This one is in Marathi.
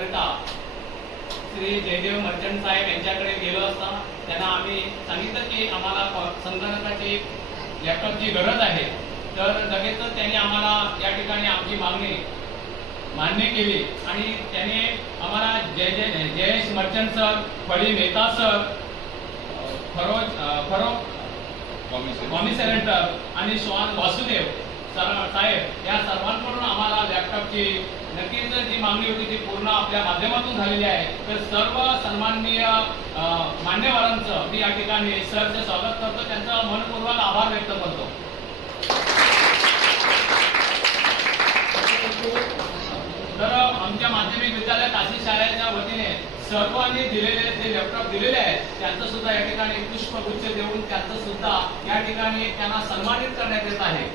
करण्याकरिता श्री जयदेव मर्चंट साहेब यांच्याकडे गेलो असता त्यांना आम्ही सांगितलं की आम्हाला संगणकाची लॅपटॉपची गरज आहे. तर लगेचच त्यांनी आम्हाला या ठिकाणी आमची मागणी मान्य केली. आणि त्याने आम्हाला जय जय जयेश मर्चंट सर फळी मेहता सर फरोज अ, फरोज मॉमी सेरेंटर आणि श्वान वासुदेव सर साहेब या सर्वांकडून आम्हाला लॅपटॉपची नक्कीच जी मागणी होती ती पूर्ण आपल्या माध्यमातून झालेली आहे तर सर्व सन्माननीय मान्यवरांचं मी या ठिकाणी सरचं स्वागत करतो. त्यांचा मनपूर्वक आभार व्यक्त करतो. तर आमच्या माध्यमिक विद्यालय काशी शाळेच्या वतीने सर्वांनी दिलेले जे लॅपटॉप दिलेले आहेत त्यांचं सुद्धा या ठिकाणी पुष्पगुच्छ देऊन त्यांचं सुद्धा या ठिकाणी त्यांना सन्मानित करण्यात येत आहे.